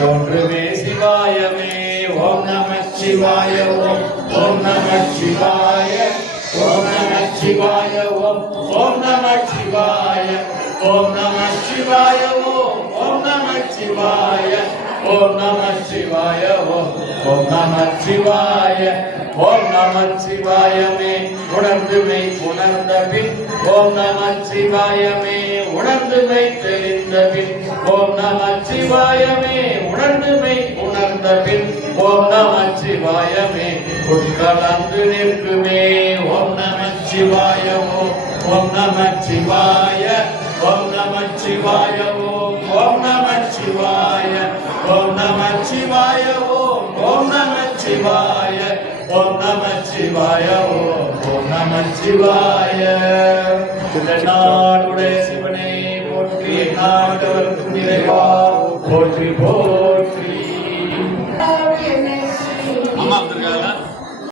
தோன்றுமே சிவாயமே. ஓம் நம சிவாய ஓம். ஓம் நம சிவாய. ஓம் நம சிவாய ஓம். ஓம் நம சிவாய. ஓம் நம சிவாய ஓம். ஓம் நம சிவாய. ஓம் நம சிவாய ஓம். ஓம் நம சிவாய. ஓம் நம சிவாயமே. உணர்ந்து மெய் உணர்ந்த பின் ஓம் நம சிவாயமே. உணர்ந்து மெய் தெரிந்த பின் ஓம் நம சிவாயமே. உணர்ந்து மெய் உணர்ந்த பின் ஓம் நம சிவாயமே. உட்கலந்து நிற்குமே. ஓம் நம சிவாய ஓம். ஓம் நம சிவாய. ஓம் நம சிவாய ஓம். ஓம் நம சிவாய. ஓம் நம சிவாய ஓம். ஓம் நம சிவாய. ஓம் நம சிவாய ஓம். ஓம் நம சிவாய. நாடுடைய சிவனே போற்றி. நாட்டவர்க்கும் இறைவா போற்றி போற்றி. அம்மா வந்திருக்காங்க.